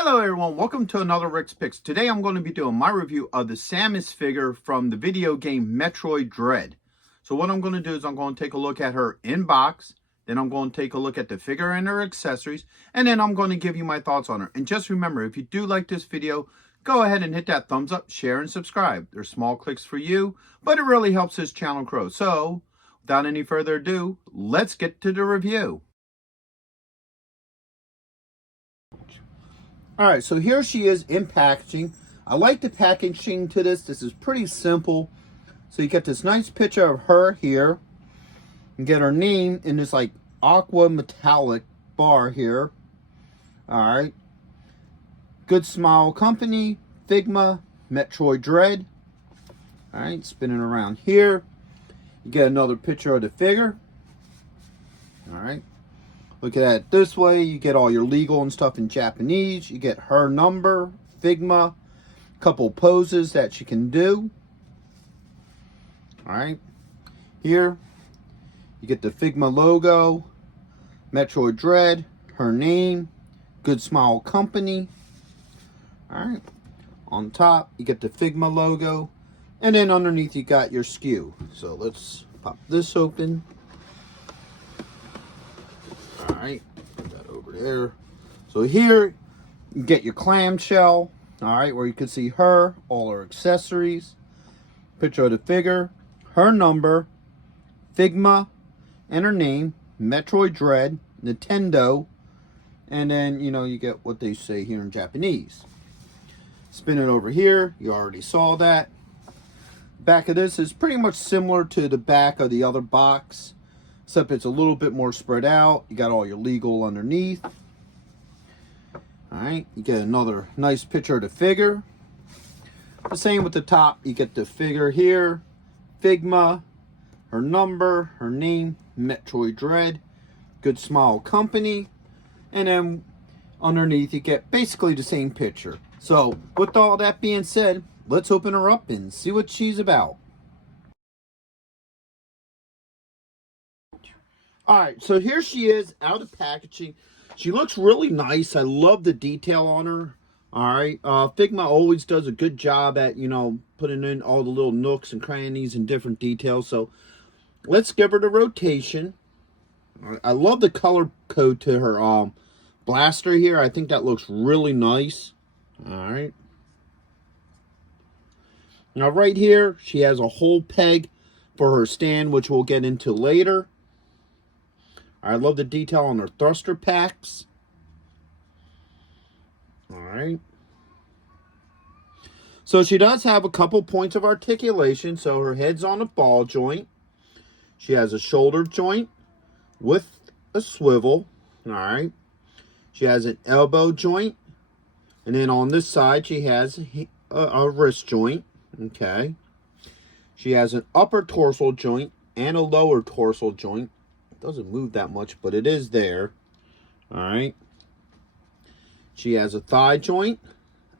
Hello everyone, welcome to another Rick's Picks. Today I'm going to be doing my review of the Samus figure from the video game Metroid Dread. So what I'm going to do is I'm going to take a look at her in box, then I'm going to take a look at the figure and her accessories, and then I'm going to give you my thoughts on her. And just remember, if you do like this video, go ahead and hit that thumbs up, share, and subscribe. They're small clicks for you, but it really helps this channel grow. So without any further ado, let's get to the review. Alright, so here she is in packaging. I like the packaging to this. This is pretty simple. So you get this nice picture of her here. You get her name in this like aqua metallic bar here. Alright. Good Smile Company, Figma, Metroid Dread. Alright, spinning around here. You get another picture of the figure. Alright. Look at that this way. You get all your legal and stuff in Japanese. You get her number, Figma, couple poses that she can do. Alright. Here, you get the Figma logo, Metroid Dread, her name, Good Smile Company. Alright. On top, you get the Figma logo. And then underneath, you got your SKU. So let's pop this open. Alright, put that over there. So here, you get your clamshell, alright, where you can see her, all her accessories, picture of the figure, her number, Figma, and her name, Metroid Dread, Nintendo, and then, you know, you get what they say here in Japanese. Spin it over here, you already saw that. Back of this is pretty much similar to the back of the other box, except it's a little bit more spread out. You got all your legal underneath. Alright, you get another nice picture of the figure. The same with the top. You get the figure here, Figma, her number, her name, Metroid Dread, Good Smile Company, and then underneath you get basically the same picture. So with all that being said, let's open her up and see what she's about. Alright, so here she is out of packaging. She looks really nice. I love the detail on her. Alright, Figma always does a good job at, you know, putting in all the little nooks and crannies and different details. So let's give her the rotation. I love the color code to her blaster here. I think that looks really nice. Alright. Now right here, she has a hole peg for her stand, which we'll get into later. I love the detail on her thruster packs. Alright. So she does have a couple points of articulation. So her head's on a ball joint. She has a shoulder joint with a swivel. Alright. She has an elbow joint. And then on this side she has a wrist joint. Okay. She has an upper dorsal joint and a lower dorsal joint. Doesn't move that much, but it is there. Alright. She has a thigh joint,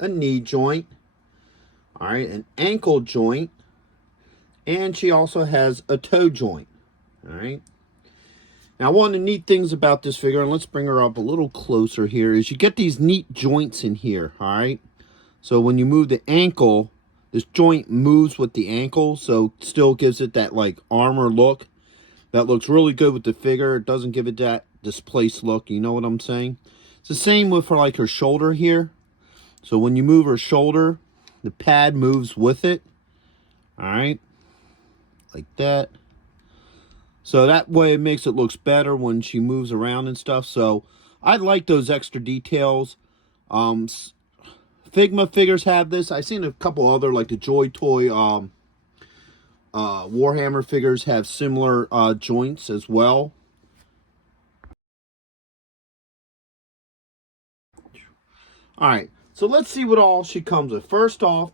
a knee joint, alright, an ankle joint, and she also has a toe joint. Alright. Now, one of the neat things about this figure, and let's bring her up a little closer here, is you get these neat joints in here, alright? So when you move the ankle, this joint moves with the ankle, so it still gives it that, like, armor look. That looks really good with the figure. It doesn't give it that displaced look. You know what I'm saying? It's the same with like her shoulder here. So when you move her shoulder, the pad moves with it. Alright. Like that. So that way it makes it looks better when she moves around and stuff. So I like those extra details. Figma figures have this. I've seen a couple other, like the Joy Toy Warhammer figures have similar joints as well. Alright, so let's see what all she comes with. First off,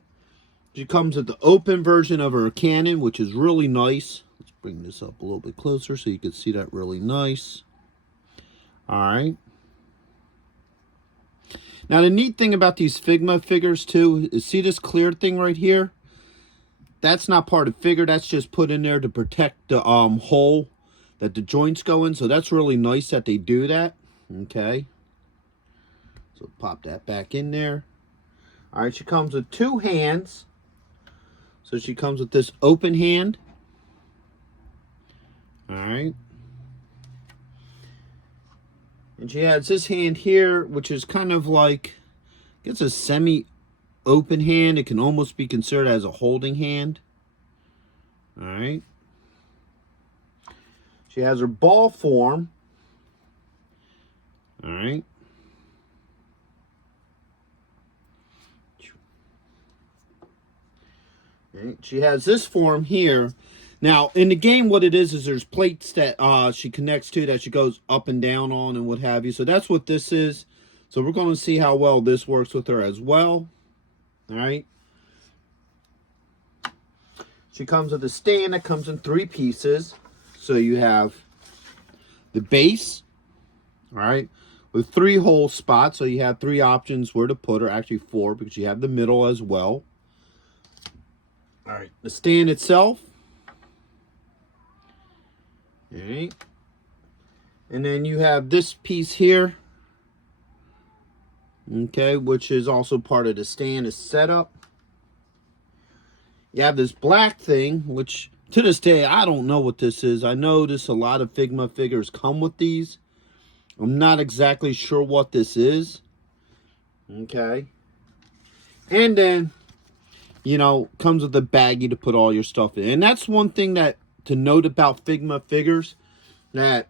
she comes with the open version of her cannon, which is really nice. Let's bring this up a little bit closer so you can see that really nice. Alright. Now the neat thing about these Figma figures too is, see this clear thing right here? That's not part of the figure. That's just put in there to protect the hole that the joints go in. So that's really nice that they do that. Okay. So pop that back in there. All right, she comes with 2 hands. So she comes with this open hand. All right. And she has this hand here, which is kind of like, it's a semi-open hand. It can almost be considered as a holding hand. All right. She has her ball form. All right. Okay. She has this form here. Now, in the game, what it is there's plates that she connects to that she goes up and down on and what have you. So that's what this is. So we're going to see how well this works with her as well. All right. She comes with a stand that comes in 3 pieces. So you have the base, all right, with 3 hole spots. So you have 3 options where to put her. Actually 4, because you have the middle as well. All right, the stand itself. All right. And then you have this piece here. Okay, which is also part of the stand is setup. You have this black thing, which to this day, I don't know what this is. I notice a lot of Figma figures come with these. I'm not exactly sure what this is. Okay. And then, you know, comes with a baggie to put all your stuff in. And that's one thing that to note about Figma figures, that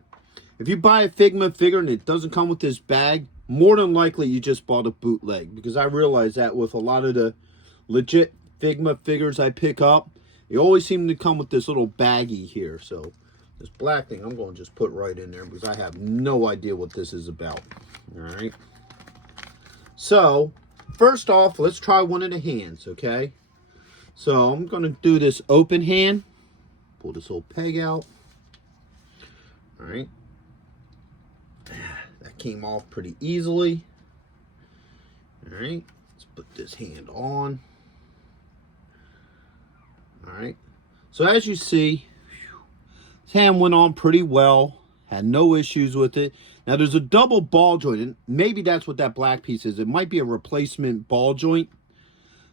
if you buy a Figma figure and it doesn't come with this bag, more than likely you just bought a bootleg. Because I realize that with a lot of the legit Figma figures I pick up, they always seem to come with this little baggie here. So this black thing I'm going to just put right in there because I have no idea what this is about. All right. So first off, let's try one of the hands, okay? So I'm going to do this open hand. Pull this old peg out. All right. That came off pretty easily. All right. Let's put this hand on. All right. So as you see, this hand went on pretty well. Had no issues with it. Now there's a double ball joint, and maybe that's what that black piece is. It might be a replacement ball joint.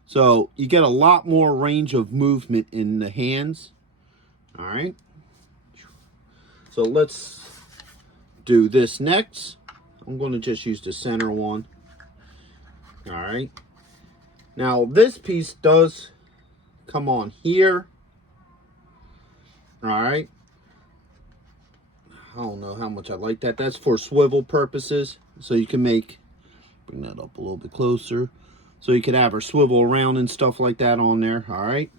So you get a lot more range of movement in the hands. All right. So let's do this next. I'm going to just use the center one. All right. Now this piece does come on here. All right. I don't know how much I like that. That's for swivel purposes. So you can bring that up a little bit closer. So you could have her swivel around and stuff like that on there. All right.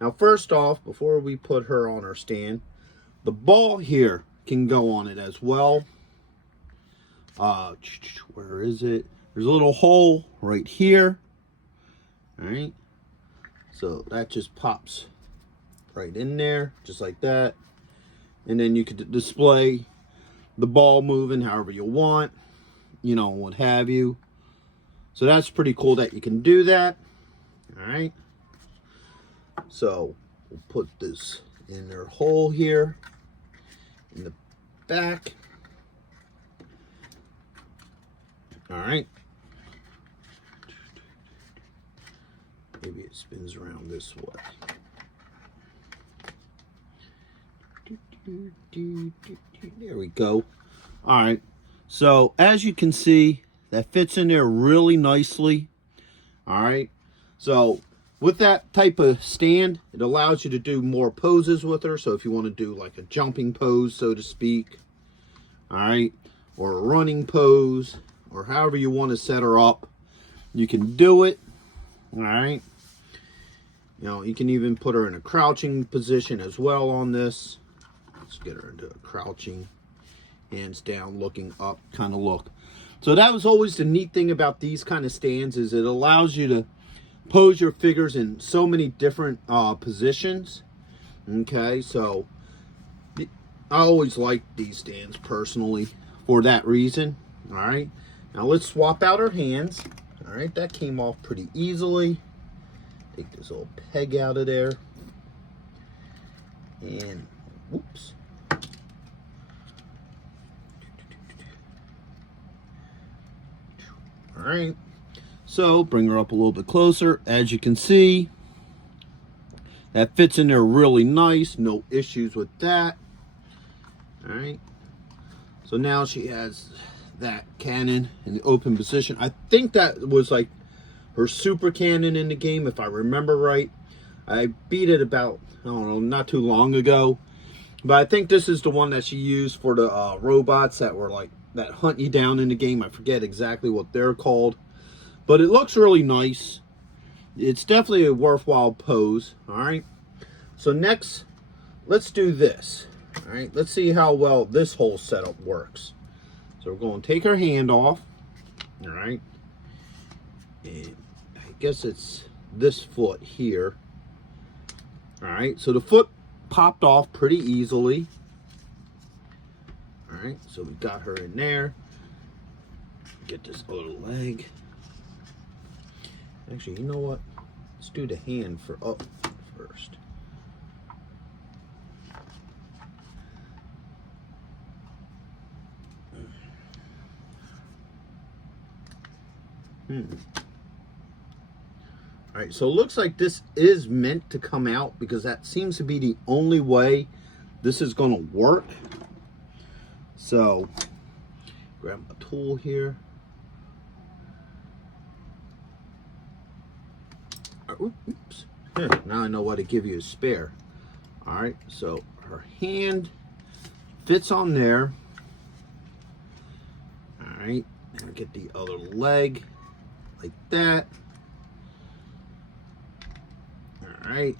Now, first off, before we put her on her stand, the ball here can go on it as well. Where is it? There's a little hole right here. All right. So that just pops right in there, just like that. And then you could display the ball moving however you want, you know, what have you. So that's pretty cool that you can do that. All right. So we'll put this in their hole here in the back. All right. Maybe it spins around this way. There we go. All right. So as you can see, that fits in there really nicely. All right. So with that type of stand, it allows you to do more poses with her. So if you want to do like a jumping pose, so to speak, all right, or a running pose, or however you want to set her up, you can do it. All right. You know, you can even put her in a crouching position as well on this. Let's get her into a crouching, hands down, looking up kind of look. So that was always the neat thing about these kind of stands, is it allows you to pose your figures in so many different positions. Okay, so I always like these stands personally for that reason. All right, now let's swap out her hands. All right, that came off pretty easily. Take this old peg out of there. And, whoops. All right. So bring her up a little bit closer. As you can see, that fits in there really nice. No issues with that. All right. So now she has that cannon in the open position. I think that was like her super cannon in the game, if I remember right. I beat it about, I don't know, not too long ago. But I think this is the one that she used for the robots that were like, that hunt you down in the game. I forget exactly what they're called. But it looks really nice. It's definitely a worthwhile pose. All right. So next, let's do this. All right. Let's see how well this whole setup works. So we're going to take our hand off. All right. And I guess it's this foot here. All right. So the foot popped off pretty easily. All right. So we got her in there. Get this other leg. Actually, you know what? Let's do the hand for up first. All right, so it looks like this is meant to come out because that seems to be the only way this is going to work. So, grab a tool here. Oops. Here, now I know what to give you a spare. All right, so her hand fits on there. All right, and get the other leg like that. All right.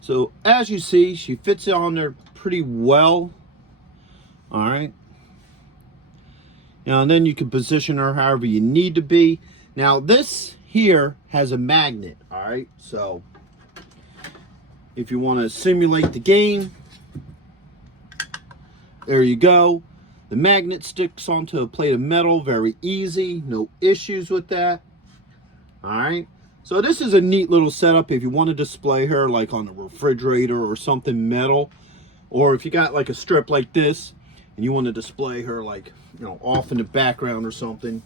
So as you see, she fits it on there pretty well. All right. Now, and then you can position her however you need to be. Now, this here has a magnet, all right? So if you want to simulate the game, there you go. The magnet sticks onto a plate of metal, very easy, no issues with that. All right. So this is a neat little setup if you want to display her like on a refrigerator or something metal, or if you got like a strip like this and you want to display her like, you know, off in the background or something.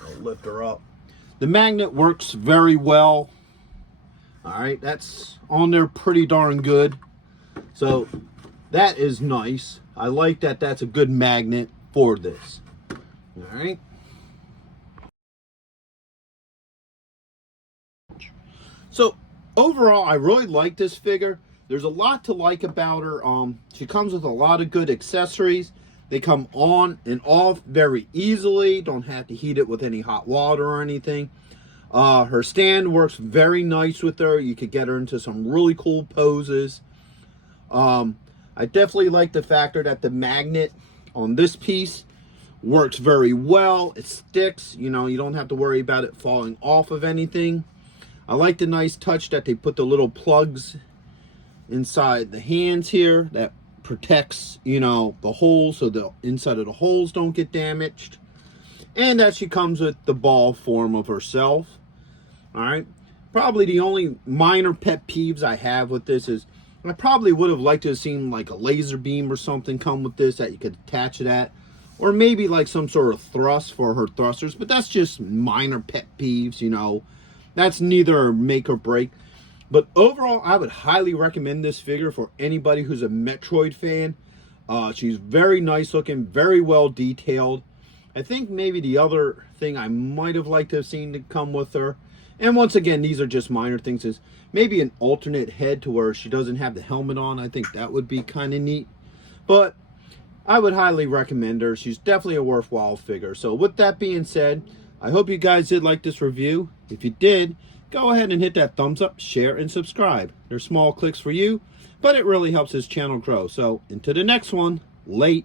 I'll lift her up. The magnet works very well. All right, that's on there pretty darn good. So that is nice. I like that that's a good magnet for this. All right. So overall, I really like this figure. There's a lot to like about her. She comes with a lot of good accessories. They come on and off very easily. Don't have to heat it with any hot water or anything. Her stand works very nice with her. You could get her into some really cool poses. I definitely like the factor that the magnet on this piece works very well. It sticks. You know, you don't have to worry about it falling off of anything. I like the nice touch that they put the little plugs inside the hands here that protects, you know, the holes so the inside of the holes don't get damaged. And that she comes with the ball form of herself. All right. Probably the only minor pet peeves I have with this is I probably would have liked to have seen like a laser beam or something come with this that you could attach to that. Or maybe like some sort of thrust for her thrusters. But that's just minor pet peeves, you know. That's neither make or break. But overall, I would highly recommend this figure for anybody who's a Metroid fan. She's very nice looking, very well detailed. I think maybe the other thing I might have liked to have seen to come with her, and once again, these are just minor things, is maybe an alternate head to where she doesn't have the helmet on. I think that would be kind of neat. But I would highly recommend her. She's definitely a worthwhile figure. So with that being said, I hope you guys did like this review. If you did, go ahead and hit that thumbs up, share, and subscribe. They're small clicks for you, but it really helps this channel grow. So, into the next one. Late.